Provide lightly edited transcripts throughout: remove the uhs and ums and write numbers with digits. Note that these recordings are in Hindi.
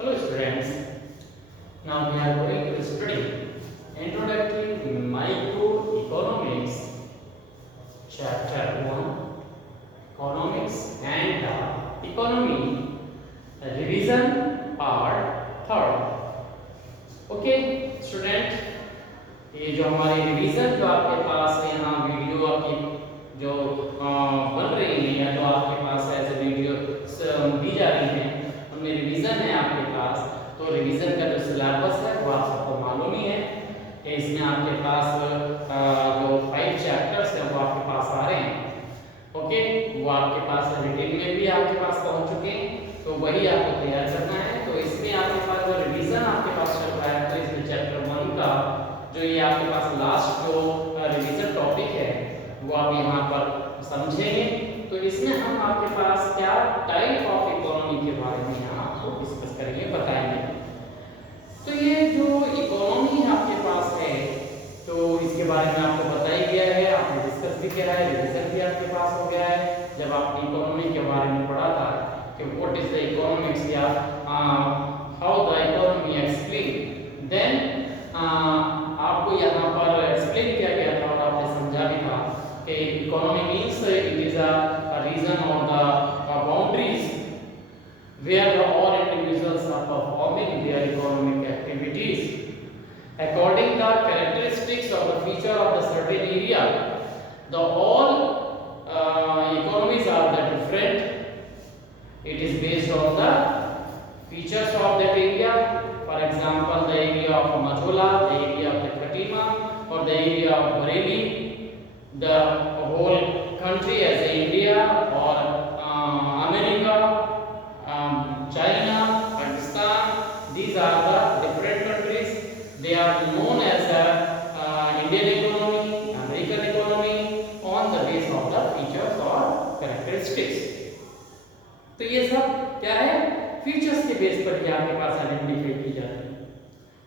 Hello students, now we are going to study Introductory Microeconomics Chapter 1 Economics and the Economy Revision Part 3. Okay student, ये जो हमारी रिवीजन जो आपके पास है यहाँ वीडियो आपकी जो बन रही है या जो आपके पास एज ए वीडियो दी जा रही है उनमें रिवीजन है आपके पास। तो रिवीजन का जो सिलेबस है वो आप सबको मालूम ही है कि इसमें आपके पास जो 5 चैप्टर्स हैं वो आपके पास आ रहे हैं। ओके, वो आपके पास रिटेन में भी आपके पास पहुंच चुके हैं, तो वही आपको तैयार करना है। तो इसमें आपके पास जो रिवीजन आपके पास चल रहा है, तो इसमें चैप्टर 1 का जो ये आपके पास लास्ट जो रिवीजन टॉपिक है वो आप यहाँ पर समझेंगे। तो इसमें हम आपके पास क्या टाइप ऑफ इकोनॉमी के बारे में यहाँ आपको डिस्कस करेंगे, बताएंगे। तो ये जो इकोनॉमी आपके पास है तो इसके बारे में आपको बताया गया है, आपने डिस्कस भी किया है, रिवीजन भी आपके पास हो गया है। जब आपने इकोनॉमी के बारे में पढ़ा था कि व्हाट इज द इकोनॉमिक्स या how the economy explain, then आपको यहाँ पर एक्सप्लेन किया गया था और आपने समझा भी था कि economy means it is a region और the boundaries where the all individuals are performing their economic activities according the characteristics of the feature of the certain area. The all economies are the different. It is based on the features of that area. For example, the area of Majhola, the area of the Khatima, or the area of Bareilly, the whole country as India or America, China, Pakistan. These are the different countries. They are known as the Indian economy, American economy on the basis of the features or characteristics. तो ये सब क्या है, फीचर्स के बेस पर ही आपके पास आइडेंटिफाई की जाती है।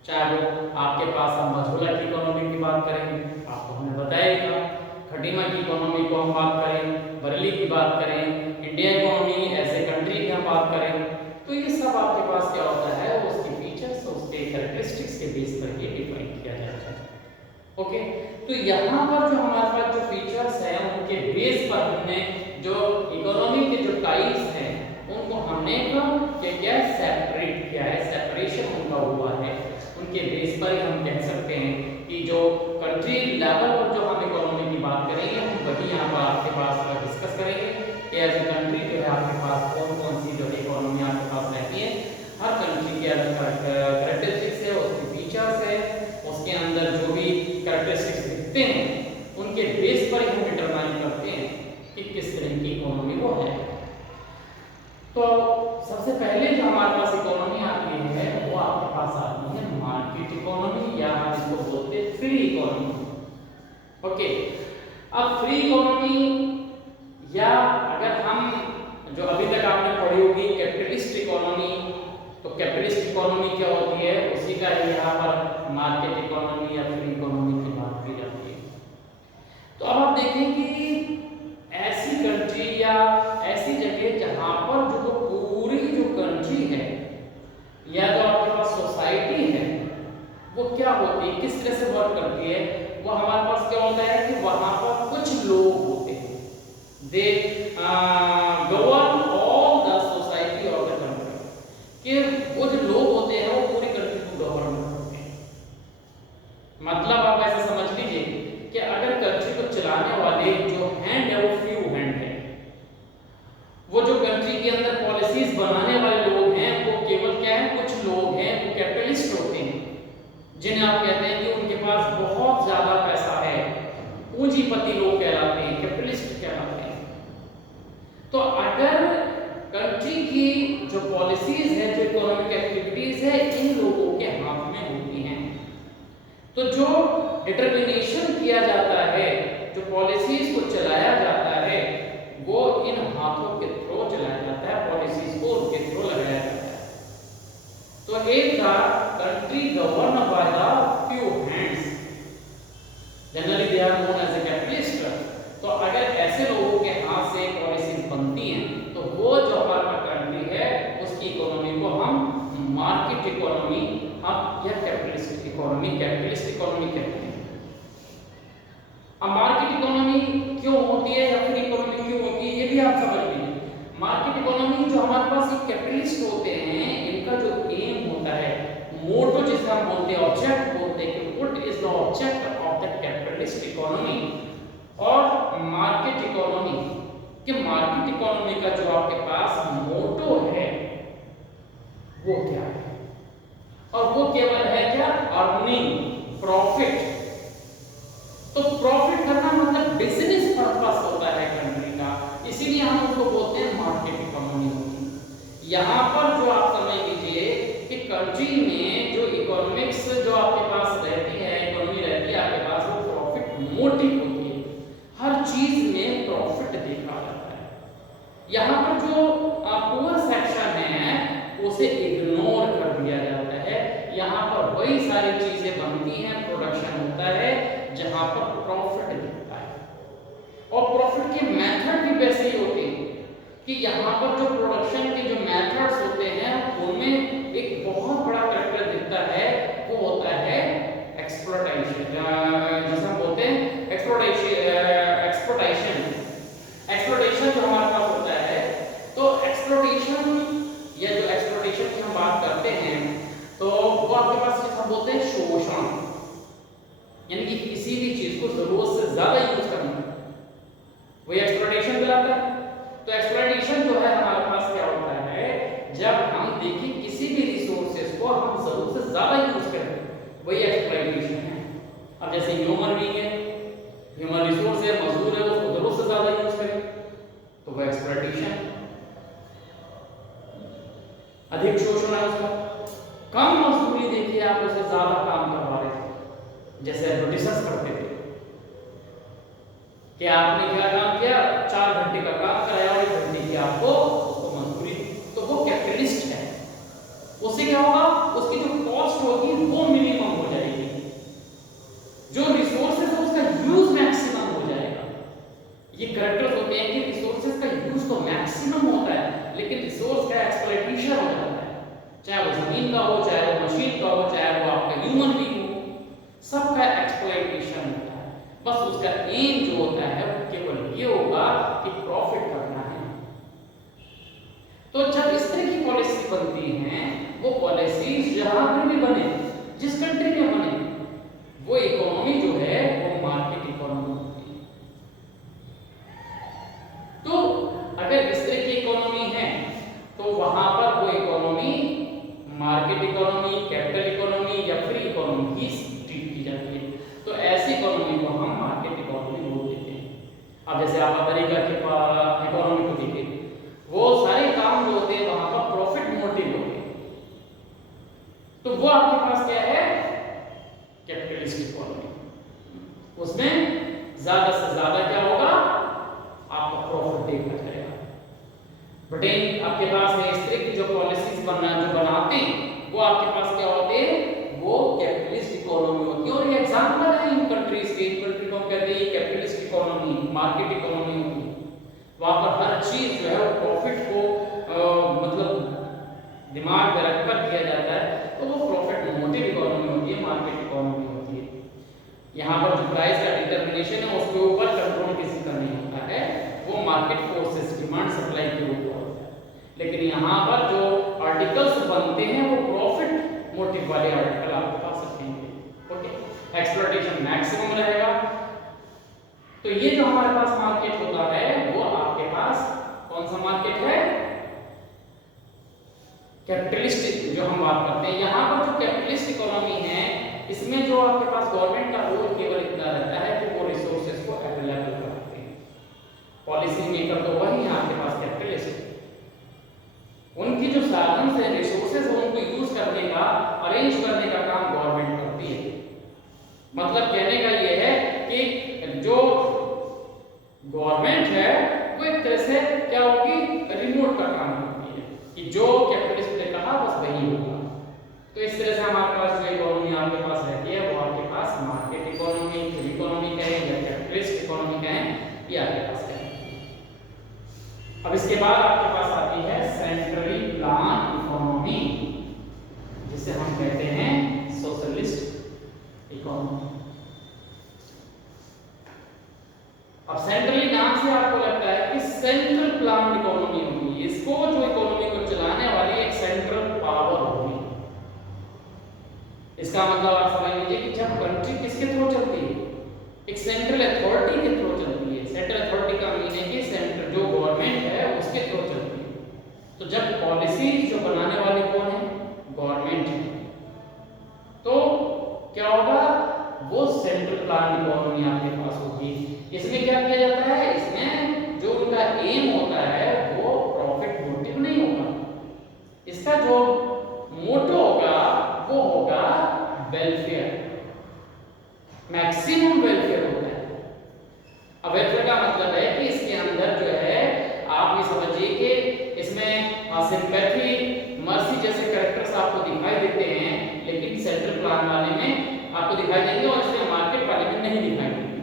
चाहे वो आपके पास हम मझोला की इकोनॉमी की बात करें, आपको हमने बताया था, खटीमा की इकोनॉमी को हम बात करें, बरेली की बात करें, इंडिया इकोनॉमी ऐसे कंट्री की हम बात करें, तो ये सब आपके पास क्या होता है, उसके फीचर्स उसके कैरेक्टरिस्टिक्स के बेस पर ही डिफाइन किया जाता है। ओके, तो यहाँ पर जो हमारे पास जो फीचर्स हैं उनके बेस पर हमने जो इकोनॉमी के जो टाइप्स हैं उनको हमने क्या सेपरेट किया है, सेपरेशन उनका हुआ है। उनके बेस पर ही हम कह सकते हैं कि जो कंट्री लेवल पर जो हम इकोनॉमी की बात करेंगे हम वही यहाँ पर आपके पास डिस्कस करेंगे कि एज ए कंट्री जो है आपके पास कौन कौन सी जो इकोनॉमी आपके पास रहती है, हर कंट्री के अलग कैरेक्टरिस्टिक्स है, उसके फीचर्स है, उसके अंदर जो भी कैरेक्टरिस्टिक्स दिखते हैं उनके बेस पर ही हम डिटरमाइन करते हैं कि किस तरह की इकोनॉमी वो है। तो सबसे पहले जो हमारे पास इकोनॉमी आती है वो आपके पास आती है मार्केट इकोनॉमी, या हम इसको बोलते हैं फ्री इकोनॉमी। ओके, अब फ्री इकोनॉमी या अगर हम जो अभी तक आपने पढ़ी होगी कैपिटलिस्ट इकोनॉमी, तो कैपिटलिस्ट इकोनॉमी क्या होती है उसी का यहाँ पर मार्केट इकोनॉमी या फ्री इकोनॉमी की बात की जाती है। तो अब आप देखें कि ऐसी कंट्री या ऐसी जगह जहाँ पर जो पूरी जो कंट्री है या जो आपके पास सोसाइटी है वो क्या होती है, किस तरह से वर्क करती है, वो हमारे पास क्या होता है कि वहाँ पर कुछ लोग होते हैं, they govern all the society of the country, कि वो जो लोग होते हैं वो पूरी कंट्री को गवर्न करते हैं। मतलब आप ऐसा समझ लीजिए कि अगर कंट्री को चलाने वाले जो हैंड है वो फ्यू हैंड है, वो जो कंट्री के अंदर पॉलिसीज बनाने वाले लोग हैं वो केवल क्या है, कुछ लोग हैं, वो कैपिटलिस्ट होते हैं, जिन्हें आप कहते हैं कि उनके पास बहुत ज्यादा पैसा है, पूंजीपति लोग कहलाते हैं, कैपिटलिस्ट कहलाते हैं। तो अगर कंट्री की जो पॉलिसीज है, जो इकोनॉमिक एक्टिविटीज है, इन लोगों के हाथ में होती हैं, तो जो डिटरमिनेशन किया जाता है, जो पॉलिसीज को चलाया जाता है, वो इन हाथों के थ्रू चलाया जाता है, पॉलिसीज को उनके थ्रू लगाया जाता है। तो एक the country govern by the few hands, generally they are known as a capitalist. तो अगर ऐसे लोगों के हाथ से पॉलिसीज बनती हैं तो वो जो हमारा कंट्री है उसकी इकोनॉमी को हम कैपिटलिस्ट होते हैं इनका जो एम होता है, मोटो जिसे हम बोलते हैं, ऑब्जेक्ट बोलते हैं कि what is the object of the capitalist economy और मार्केट इकोनॉमी, कि मार्केट इकोनॉमी का जो आपके पास मोटो है वो क्या है, और वो केवल है क्या, अर्निंग, प्रॉफिट। तो प्रॉफिट करना मतलब बिजनेस पर्पस होता है कंट्री का, इसीलिए हम उसको बोलते हैं मार्केट इकोनॉमी होती। यहाँ पर जो आप समझ लीजिए कि कंट्री में जो इकोनॉमिक्स जो आपके पास रहती है, इकोनॉमी रहती है आपके पास, वो प्रॉफिट मोटिव होती है, हर चीज में प्रॉफिट देखा जाता है। यहाँ पर जो पुअर सेक्शन है उसे इग्नोर कर दिया जाता है। यहाँ पर वही सारी चीजें बनती हैं, प्रोडक्शन होता है जहाँ पर प्रॉफिट दिखता है, और प्रॉफिट के मेथड भी वैसे ही होते हैं कि यहाँ पर जो प्रोडक्शन के जो मेथड्स होते हैं उनमें एक बहुत बड़ा कैरेक्टर दिखता है, वो होता है एक्सप्लॉइटेशन, जिसे हम बोलते हैं एक्सप्लॉइटेशन जो हमारे पास होता है। तो एक्सप्लॉइटेशन या जो एक्सप्लॉइटेशन की हम बात करते हैं तो वो आपके पास जिसे हम बोलते हैं शोषण, यानी कि किसी भी चीज को जरूरत से ज्यादा यूज करना, वही एक्सप्लॉइटेशन कहलाता है। तो एक्सप्लॉइटेशन जो है हमारे पास क्या होता है, जब हम देखें किसी भी रिसोर्सेज को हम जरूरत से ज्यादा यूज करें, वही एक्सप्लॉइटेशन है। अब जैसे ह्यूमन बीइंग है, ह्यूमन रिसोर्स है, मजदूर है, उसको जरूरत से ज्यादा यूज करें तो वो एक्सप्लॉइटेशन। अधिक शोषण है उसका, कम मजदूरी देखिए आप उसे ज्यादा काम करवा रहे थे, जैसे ब्रिटिशर्स करते थे कि आपने क्या काम किया, 4 घंटे का काम कराया और 1 घंटे की आपको उसको मजदूरी, तो वो कैपिटलिस्ट है। उससे क्या होगा, उसकी जो कॉस्ट होगी वो मिनिमम हो जाएगी, जो रिसोर्सेज है उसका यूज मैक्सिमम हो जाएगा। ये कैरेक्टर्स होते हैं कि रिसोर्सेज का यूज तो मैक्सिमम होता है लेकिन रिसोर्स का एक्सप्लॉइटेशन हो जाता है, चाहे वो जमीन का हो, चाहे वो मशीन का हो, चाहे वो आपका ह्यूमन बीइंग हो, सबका एक्सप्लॉइटेशन होता है। बस उसका एम जो होता है वो केवल ये होगा कि प्रॉफिट करना है। तो जब इस तरह की पॉलिसी बनती हैं, वो पॉलिसीज जहां पर भी बने, जिस कंट्री में बने, वो इकोनॉमी जो है वो मार्केट इकोनॉमी होती है। तो अगर इस तरह की इकोनॉमी है तो वहां पर वो economy market economy, capital economy या फ्री इकोनॉमी ही ट्रीट की जाती है। तो ऐसी इकोनॉमी को हम मार्केट इकोनॉमी बोल देते हैं। अब जैसे आप अमेरिका की इकोनॉमी को देखिए, वो सारे काम जो होते हैं वहां पर प्रॉफिट मोटिव होते हैं, तो वो आपके पास क्या है, कैपिटलिस्ट इकोनॉमी। उसमें ज्यादा से ज्यादा क्या होगा, आपका प्रॉफिट देखा जाएगा। बट आपके पास है इस तरह की जो पॉलिसीज जो बनाते हैं वो आपके पास क्या होते हैं, वो कैपिटलिस्ट इकोनॉमी होती है। और ये एग्जांपल है इन कंट्रीज के, इन कंट्री को कहते हैं कैपिटलिस्ट इकोनॉमी, मार्केट इकोनॉमी होती है। वहां पर हर चीज जो है वो प्रॉफिट को मतलब दिमाग में रखकर किया जाता है, तो वो प्रॉफिट मोटिव इकोनॉमी होती है, मार्केट इकोनॉमी होती है। यहाँ पर जो प्राइस का डिटरमिनेशन है उसके ऊपर कंट्रोल किसी का नहीं होता है, वो मार्केट फोर्सेस, डिमांड सप्लाई के ऊपर होता है। लेकिन यहाँ पर जो आर्टिकल्स बनते हैं वो प्रॉफिट मोटिव वाले आर्टिकल आपके पास रखेंगे। ओके, एक्सप्लॉइटेशन मैक्सिमम रहेगा। तो ये जो हमारे पास मार्केट होता है वो आपके पास कौन सा मार्केट है, कैपिटलिस्ट जो हम बात करते हैं। यहाँ पर जो कैपिटलिस्ट इकोनॉमी है इसमें जो आपके पास गवर्नमेंट का रोल केवल इतना रहता है कि वो रिसोर्सेज को अवेलेबल कराते हैं। पॉलिसी मेकर तो वही है आपके पास कैपिटलिस्ट, उनकी जो साधन से रिसोर्सेज है उनको यूज करने का, अरेंज करने का काम गवर्नमेंट करती है। मतलब कहने का ये है कि जो गवर्नमेंट है वो एक तरह से क्या होगी, रिमोट का काम करती है कि जो कैपिटलिस्ट ने कहा बस वही होगा। तो इस तरह से हमारे पास जो इकोनॉमी आपके पास रहती है वो आपके पास मार्केट इकोनॉमी, इकोनॉमी कहें या कैपिटलिस्ट इकोनॉमी कहें, ये आपके पास है। अब इसके बाद आपके पास आती है सेंट्रली प्लान इकोनॉमी, जिसे हम कहते हैं सोशलिस्ट इकोनॉमी। अब सेंट्रली नाम से आपको लगता है कि सेंट्रल प्लान इकोनॉमी होगी, इसको जो इकोनॉमी को चलाने इसका मतलब आप समझ लीजिए कि जब कंट्री किसके थ्रू चलती है, एक सेंट्रल अथॉरिटी के थ्रू चलती है। सेंट्रल अथॉरिटी का मीन है कि सेंट्रल जो गवर्नमेंट है उसके थ्रू चलती है। तो जब पॉलिसी जो बनाने वाले कौन है, गवर्नमेंट है, तो क्या होगा, वो सेंट्रल प्लान इकोनॉमी आपके पास होगी। इसमें क्या किया जाता है, इसमें जो उनका एम होता है वो प्रॉफिट मोटिव नहीं होगा, इसका जो मोटो होगा वो होगा वेलफेयर, मैक्सिमम वेलफेयर होता है। अब वेलफेयर का मतलब है कि इसके अंदर जो है आप ये समझिए कि इसमें सिंपैथी, मर्सी जैसे कैरेक्टर्स आपको दिखाई देते हैं, लेकिन सेंट्रल प्लान वाले में आपको दिखाई देंगे और इसमें मार्केट वाले में नहीं दिखाई देंगे।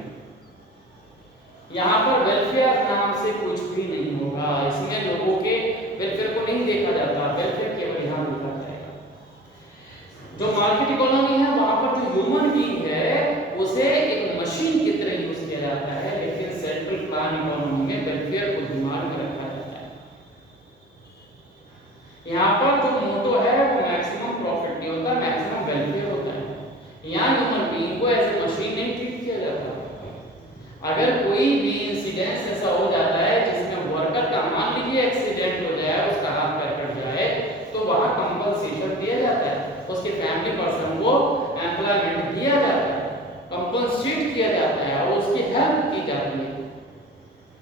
यहाँ पर वेलफेयर नाम से कुछ भी नहीं होगा, इसमें लोगों के वेलफेयर को नहीं देखा जाता, वेलफेयर केवल यहाँ देखा जाएगा। जो मार्केट इकोनॉमी है वहां पर जो ह्यूमन बीइंग है उसे एक मशीन की तरह यूज किया जाता है, लेकिन सेंट्रल प्लान इकोनॉमी में वेलफेयर को दिमाग में रखा जाता है। यहाँ पर जो मोटो है वो मैक्सिमम प्रॉफिट नहीं होता, मैक्सिमम वेलफेयर होता है। यहाँ ह्यूमन बीइंग को एज ए मशीन नहीं ट्रीट किया जाता। अगर कोई भी इंसिडेंस ऐसा हो जाता है जिसमें वर्कर का, मान लीजिए एक्सीडेंट हो जाए, उसका हाथ पैर कट जाए, तो वहां कंपनसेशन दिया जाता है, उसके फैमिली पर्सन को एम्प्लॉयमेंट दिया जाता है, कंपनसेट किया जाता है और उसकी हेल्प की जाती है।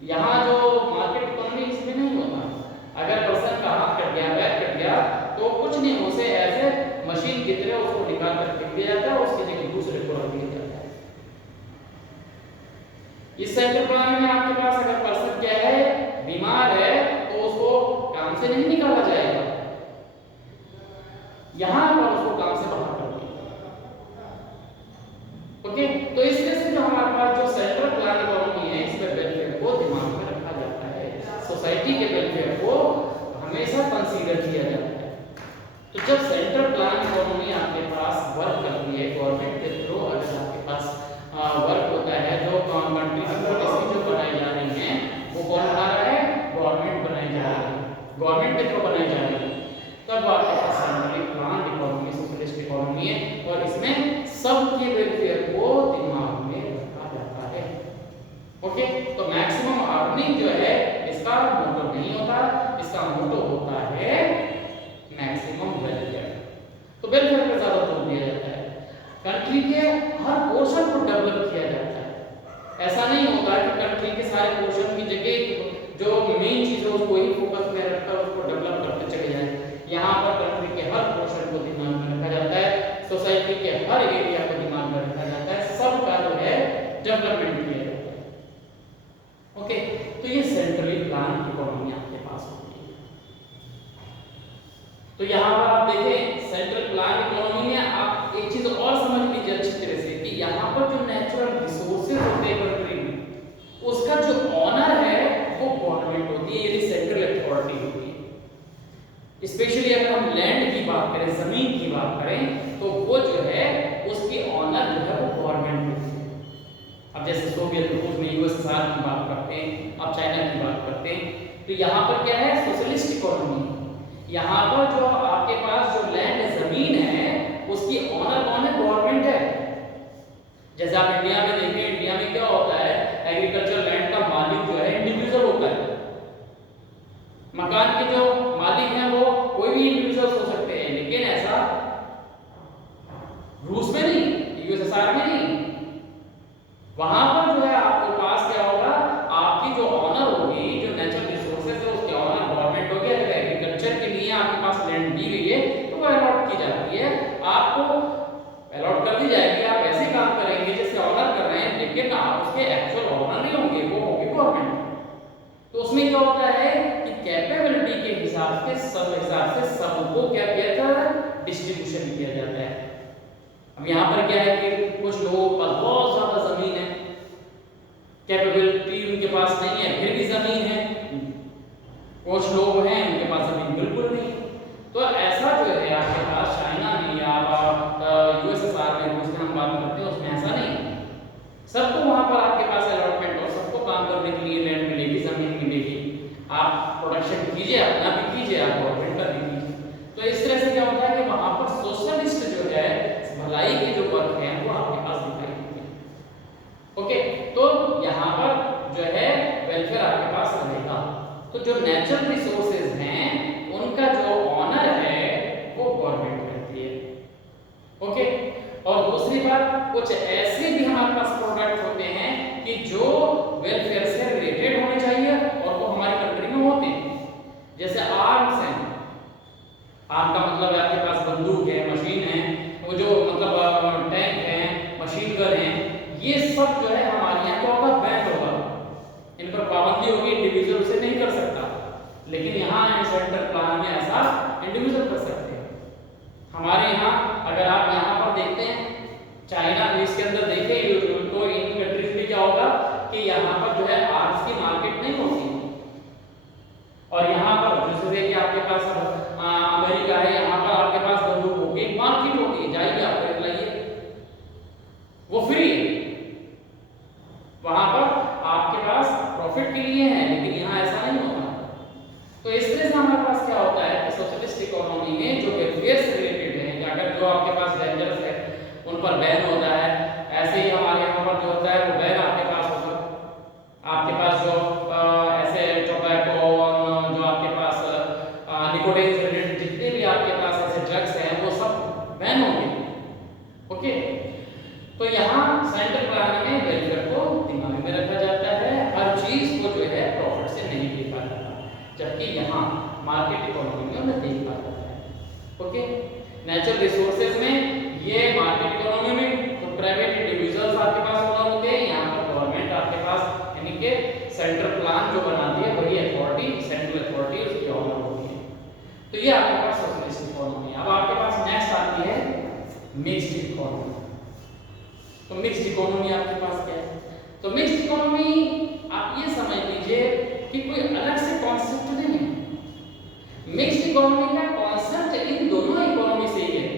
यहाँ जो मार्केट इकोनॉमी इसमें नहीं होता। अगर पर्सन का हाथ कट गया, पैर कट गया, तो कुछ नहीं, उसे एज ए मशीन की तरह उसको निकाल कर फेंक दिया जाता है, उसकी जगह दूसरे को रख दिया जाता है। इस सेंट्रल प्लान में आपके पास अगर पर्सन क्या है, बीमार है, तो उसको काम से नहीं निकाला जाएगा, यहां पर उसको काम से बाहर कर दिया। ओके, तो इस तरह से जो हमारे पास जो सेंट्रल प्लान इकोनॉमी है, इसमें वेलफेयर को दिमाग में रखा जाता है, सोसाइटी के वेलफेयर को हमेशा कंसीडर किया जाता है। तो जब सेंट्रल प्लान इकोनॉमी आपके पास वर्क करती है गवर्नमेंट के थ्रू, अगर आपके पास वर्क होता है, जो कंट्री की पॉलिसी जो बनाई जा रही है वो कौन बना रहा है, गवर्नमेंट बनाई जा रही है, गवर्नमेंट के थ्रू बनाई जा रही है, तब आपके पास centrally plan economy, socialist economy है और इसमें सबके वेलफेयर को दिमाग में रखा जाता है। ओके, तो मैक्सिमम अर्निंग जो है इसका मोटो नहीं होता, इसका मोटो होता है मैक्सिमम वेलफेयर। तो वेलफेयर पर ज्यादा जोर दिया जाता है, कंट्री के हर पोर्शन को डेवलप किया जाता है। ऐसा नहीं होता कि कंट्री के सारे पोर्शन की जगह जो मेन चीज है उसको ही फोकस में रखकर उसको डेवलप करते चले जाए। यहाँ पर कंट्री के हर पोर्शन को दिमाग में रखा जाता है, सोसाइटी के हर एरिया को दिमाग में रखा जाता है, सबका जो है डेवलपमेंट किया जाता है। ओके, तो ये सेंट्रली प्लान इकोनॉमी आपके पास होती है। तो यहाँ पर आप देखें सेंट्रल प्लान इकोनॉमी में आप एक चीज और समझ लीजिए अच्छी तरह से कि यहाँ पर जो नेचुरल रिसोर्सेज होते हैं कंट्री में, उसका जो ऑनर है वो गवर्नमेंट होती है, यानी सेंट्रल अथॉरिटी होती है। स्पेशली अगर हम लैंड की बात करें, जमीन की बात करें, तो वो जो है उसकी ऑनर जो है वो गवर्नमेंट होती है। अब जैसे सोवियत रूस में यूएसएसआर की बात करते हैं, अब चाइना की बात करते हैं, तो यहाँ पर क्या है, सोशलिस्ट इकोनॉमी। यहाँ पर जो आपके पास जो लैंड जमीन है उसकी ऑनर कौन है, गवर्नमेंट है। जैसे आप इंडिया में देखें, इंडिया में क्या होता है, एग्रीकल्चर लैंड का मालिक जो है इंडिविजुअल होता है, मकान के जो मालिक हैं वो कोई भी इंडिविजुअल हो सकते हैं, लेकिन ऐसा रूस में नहीं, यूएसएसआर में नहीं। वहां पर जो है आपके पास क्या होगा, आपकी जो ऑनर होगी, जो नेचुरल रिसोर्सेज है उसकी ऑनर गवर्नमेंट होगी। अगर एग्रीकल्चर के लिए आपके पास लैंड दी गई है तो वो अलॉट की जाती है, आपको अलॉट कर दी जाएगी, आप ऐसे काम करेंगे जैसे ऑनर कर रहे हैं, लेकिन आप उसके एक्चुअल ऑनर नहीं होंगे, वो होंगे गवर्नमेंट। तो उसमें क्या होता है कि कैपेबिलिटी के हिसाब से सबको क्या किया जाता है, डिस्ट्रीब्यूशन किया जाता है। अब यहाँ पर क्या है कि कुछ लोगों के पास बहुत ज्यादा जमीन है, कैपेबिलिटी उनके पास नहीं है, फिर भी जमीन है, कुछ लोग हैं उनके पास जमीन बिल्कुल नहीं। तो ऐसा जो है आपके पास चाइना में या यूएसएसआर में, रूस में हम बात करते हैं, उसमें ऐसा नहीं है। सबको वहां पर आपके पास अलॉटमेंट और सबको काम करने के लिए लैंड मिलेगी, जमीन मिलेगी, आप प्रोडक्शन कीजिए, अपना भी कीजिए, आप गवर्नमेंट का भी कीजिए। तो इस तरह से क्या होता है कि वहां पर सोशलिस्ट जो है, भलाई जो नेचुरल रिसोर्सेज हैं उनका जो ऑनर है वो गवर्नमेंट करती है। ओके, और दूसरी बात, कुछ ऐसे भी हमारे पास प्रोडक्ट होते हैं कि जो वेलफेयर से रिलेटेड होने चाहिए और वो हमारी कंट्री में होते हैं। जैसे आर्म्स हैं, आर्म का मतलब है आपके पास बंदूक है, मशीन है, वो जो मतलब टैंक है, मशीन गन है, ये सब जो है हमारे यहाँ क्या होगा, बैन होगा, इन पर पाबंदी होगी, इंडिविजुअल उसे नहीं कर सकता। लेकिन यहाँ सेंट्रल प्लान में ऐसा इंडिविजुअल कर सकते हैं। हमारे यहाँ अगर आप यहाँ पर देखते हैं, चाइना इसके अंदर देखें तो इन कंट्रीज में क्या होगा कि यहाँ पर जो है आर्म्स की मार्केट नहीं होती, और यहाँ पर जैसे कि आपके पास अमेरिका है, यहाँ पर आपके पास बंदूक होगी, मार्केट होती है, जाइए आप खरीद लाइए, वो फ्री है। वहां पर आपके पास प्रॉफिट के लिए है, लेकिन यहाँ ऐसा नहीं होता। तो इस तरह से हमारे पास क्या होता है कि सोशलिस्ट इकोनॉमी में जो वेलफेयर से रिलेटेड है, कि अगर जो आपके पास डेंजरस है उन पर बैन होता है, ऐसे ही हमारे यहाँ पर जो होता है वो बैन आपके पास होगा। आपके पास जो ऐसे टोबैको, जो आपके पास निकोटीन से रिलेटेड जितने भी आपके पास ऐसे ड्रग्स हैं वो सब बैन होंगे। ओके, तो यहाँ सेंट्रल प्लान में वेलफेयर को दिमाग में रखा जाता है, हर चीज को जो है प्रॉफिट से नहीं देखा जाता, जबकि यहाँ मार्केट इकोनॉमी में उन्हें देखा जाता है। ओके, नेचुरल रिसोर्सेज में ये मार्केट इकोनॉमी में तो प्राइवेट इंडिविजुअल्स आपके पास ओनर होते हैं, यहाँ पर गवर्नमेंट आपके पास यानी कि सेंट्रल प्लान जो बनाती है वही अथॉरिटी, सेंट्रल अथॉरिटी उसकी ओनर होती है। तो ये आपके पास सोशलिस्ट इकोनॉमी। अब आपके पास नेक्स्ट आती है मिक्स्ड इकोनॉमी। तो मिक्स्ड इकोनॉमी आपके पास क्या है? तो मिक्स्ड इकोनॉमी आप ये समझ लीजिए कि कोई अलग से कॉन्सेप्ट नहीं है। मिक्स्ड इकोनॉमी का कॉन्सेप्ट इन दोनों इकोनॉमी से ही है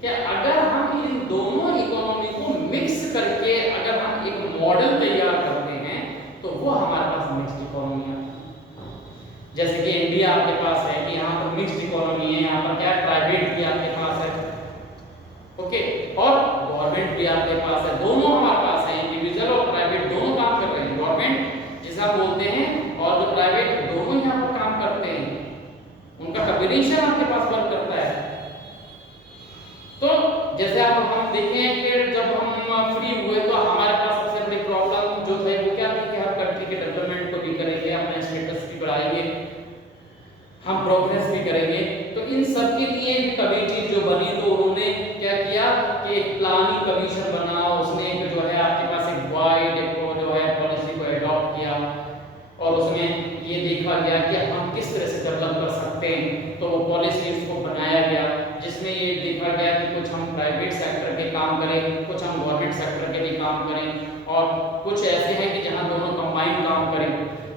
कि अगर हम इन दोनों इकोनॉमी को मिक्स करके अगर हम एक मॉडल तैयार करते हैं तो वो हमारे पास मिक्स्ड इकोनॉमी है। जैसे कि इंडिया आपके पास है कि यहाँ पर मिक्स्ड इकोनॉमी है, यहाँ पर क्या प्राइवेट भी आपके पास है, ओके, और गवर्नमेंट भी आपके पास है, दोनों हमारे पास है, इंडिविजुअल और प्राइवेट दोनों काम कर रहे हैं। गवर्नमेंट जिसे हम बोलते हैं और जो प्राइवेट दोनों यहाँ पर काम करते हैं, उनका कॉम्बिनेशन आपके पास वर्क करता है। तो जैसे आप हम देखें कि जब हम फ्री हुए तो हमारे पास सबसे बड़ी प्रॉब्लम जो थे वो क्या थी कि हम कंट्री के डेवलपमेंट को भी करेंगे, अपना स्टेटस भी बढ़ाएंगे, हम प्रोग्रेस भी करेंगे। तो इन सब के लिए कमेटी जो बनी तो उन्होंने क्या किया कि एक प्लानिंग कमीशन बना, उसने एक जो है आपके पास एक वाइड जो है पॉलिसी को एडॉप्ट किया और उसमें ये देखा गया कि हम किस तरह से डेवलप कर सकते हैं। तो वो पॉलिसी उसको बनाया गया जिसमें ये देखा गया कि कुछ हम प्राइवेट सेक्टर के काम करें, कुछ हम गवर्नमेंट सेक्टर के भी काम करें, और कुछ ऐसे हैं कि जहां दोनों कंबाइन काम करें।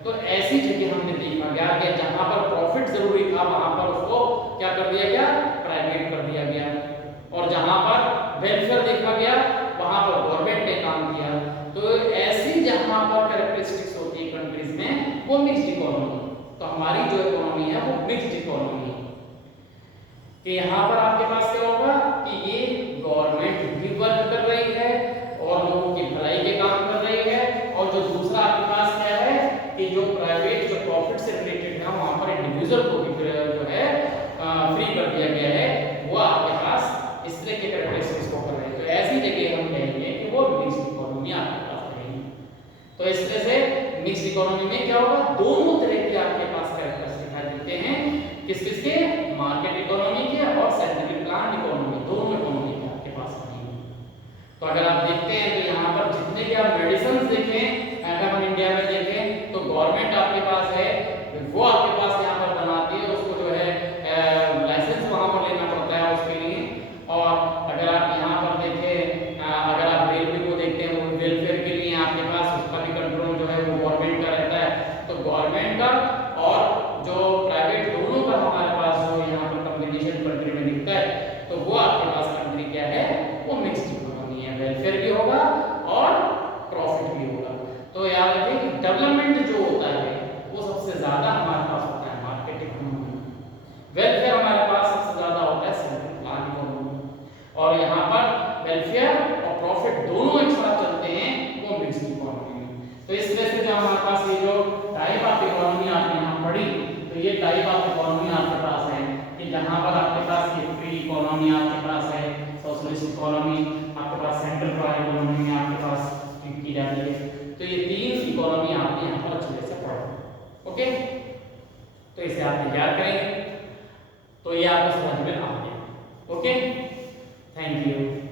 तो ऐसी जगह हमने देखा गया कि जहां पर प्रॉफिट जरूरी था वहां पर उसको क्या कर दिया गया, प्राइवेट कर दिया गया, और जहां पर वेलफेयर देखा गया वहां पर गवर्नमेंट ने काम किया। तो ऐसी जहां पर कैरेक्टरिस्टिक्स होती है कंट्रीज में वो मिक्स्ड इकोनॉमी। तो हमारी जो इकोनॉमी है वो मिक्स्ड इकोनॉमी है कि यहाँ पर आपके पास क्या होगा कि ये गवर्नमेंट भी वर्क कर रही है और लोगों की भलाई के काम कर रही है, और जो दूसरा आपके पास क्या है कि जो प्राइवेट जो प्रॉफिट से रिलेटेड है वहां पर इंडिविजुअल को भी जो है फ्री कर दिया गया है, वो आपके पास इस तरह के कैरेक्टरिस्टिक्स को कर रहे हैं। तो ऐसी जगह हम कहेंगे कि वो मिक्स्ड इकोनॉमी आपके पास रहेगी। तो इस तरह से मिक्स्ड इकोनॉमी में क्या होगा, दोनों तरह के आपके पास कैरेक्टर्स दिखाई देते हैं, किस किस के, मार्केट इकोनॉमी के और सेंट्रली प्लान इकोनॉमी, दोनों इकोनॉमी के आपके पास रहेंगे। तो अगर आप देखते हैं तो यहाँ पर जितने भी आप मेडिसिन देखें, अगर हम इंडिया में देखें तो गवर्नमेंट आपके पास है, वो आपके पास यहाँ पर बनाती है, उसको जो है लाइसेंस वहाँ पर लेना पड़ता है उसके लिए। और अगर आप यहाँ पर देखें, अगर आप रेलवे को देखते हैं वो वेलफेयर के लिए आपके पास उसका भी कंट्रोल जो है वो गवर्नमेंट का रहता है। तो गवर्नमेंट का और जो प्राइवेट दोनों का हमारे पास जो यहाँ पर कॉम्बिनेशन कंट्री में दिखता है, तो वो आपके पास कंट्री क्या है, वो मिक्स्ड इकोनॉमी है, वेलफेयर भी होगा और प्रॉफिट भी होगा। तो याद रखें कि डेवलपमेंट जो होता है वो सबसे ज्यादा हमारे पास होता है मार्केट इकोनॉमी, वेलफेयर हमारे पास सबसे ज्यादा होता है सेंट्रल प्लान इकोनॉमी, और यहाँ पर वेलफेयर और प्रॉफिट दोनों एक साथ चलते हैं वो मिक्स्ड इकोनॉमी में। तो इस वजह से जो हमारे पास ये जो टाइप ऑफ इकोनॉमी आपने यहाँ पढ़ी इकोनॉमी आपके पास सेंट्रल इकोनॉमी में आपके पास की जाती है। तो ये 3 इकोनॉमी आपने यहाँ पर अच्छे से पढ़ा। ओके, तो इसे आप याद करेंगे तो ये आपको समझ में आ गया। Okay, thank you.